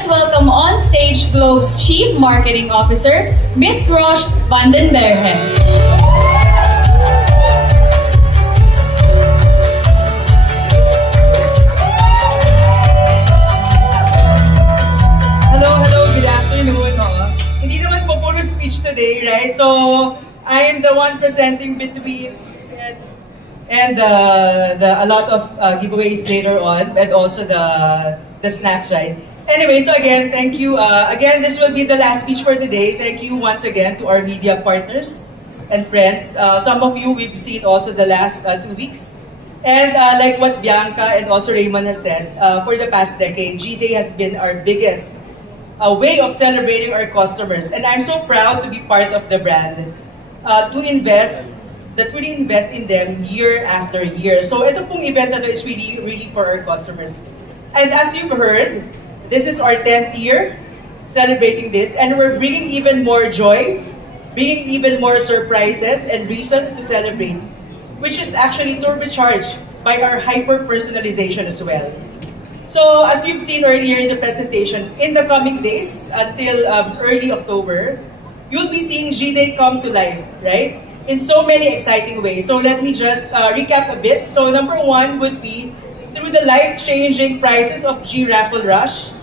let's welcome on stage Globe's Chief Marketing Officer, Ms. Rosh Vandenbergen. Hindi naman po puro speech today, right? So, I am the one presenting between and a lot of giveaways later on, and also the snacks, right? Anyway, so again, thank you. Again, this will be the last speech for today. Thank you once again to our media partners and friends. Some of you we've seen also the last 2 weeks. And like what Bianca and also Raymond have said, for the past decade, G-Day has been our biggest way of celebrating our customers. And I'm so proud to be part of the brand, to invest in them year after year. So ito pong event na to is really for our customers. And as you've heard, this is our 10th year celebrating this, and we're bringing even more joy, bringing even more surprises and reasons to celebrate, which is actually turbocharged by our hyper-personalization as well. So, as you've seen earlier in the presentation, in the coming days until early October, you'll be seeing G-Day come to life, right? In so many exciting ways. So, let me just recap a bit. So, number one would be through the life-changing prizes of G-Raffle Rush,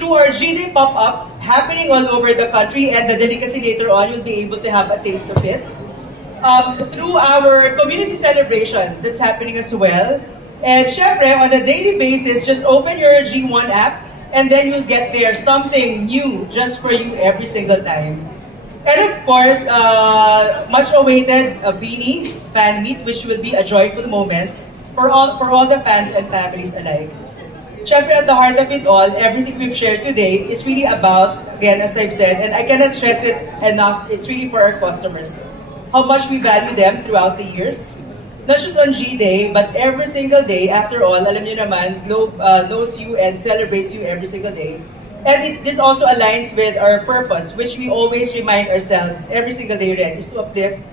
through our G-Day pop-ups happening all over the country, and the delicacy later on, you'll be able to have a taste of it. Through our community celebration that's happening as well. And syempre, on a daily basis, just open your G1 app and then you'll get there something new just for you every single time. And of course, much awaited Beanie fan meet, which will be a joyful moment for all the fans and families alike. Syempre, at the heart of it all, everything we've shared today is really about, again, as I've said, and I cannot stress it enough, it's really for our customers. How much we value them throughout the years. Not just on G-Day, but every single day. After all, alam niyo naman, Globe knows you and celebrates you every single day. And this also aligns with our purpose, which we always remind ourselves every single day, Red, is to uplift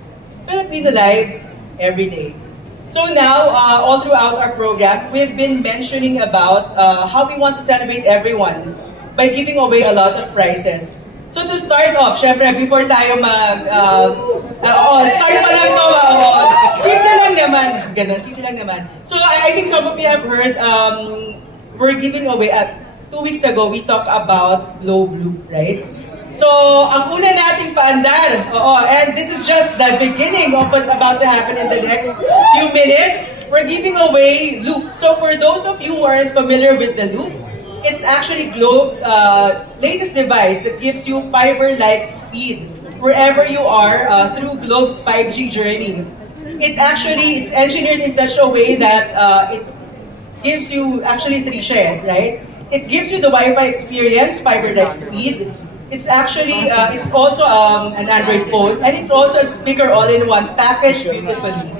Filipino lives every day. So now, all throughout our program, we've been mentioning about how we want to celebrate everyone by giving away a lot of prizes. So to start off, syempre, before tayo start pa lang to, simple lang naman. Ganun, simple lang naman. So I think some of you have heard, we're giving away, 2 weeks ago, we talked about Globe Loop, right? So, ang una nating paandar, and this is just the beginning of what's about to happen in the next few minutes, we're giving away Loop. So for those of you who aren't familiar with the Loop, it's actually Globe's latest device that gives you fiber-like speed wherever you are through Globe's 5G journey. It's engineered in such a way that it gives you actually 3 shared, right? It gives you the Wi-Fi experience, fiber-like speed. It's actually, it's also an Android phone, and it's also a speaker all-in-one packaged beautifully.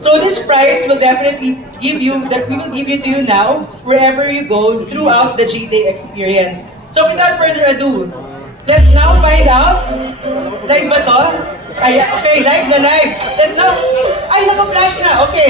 So this prize will definitely give you, that we will give you to you now, wherever you go throughout the G-Day experience. So without further ado, let's now find out, live ba to? Ay, okay, live na live. Let's now, ay, naka-flash na, okay.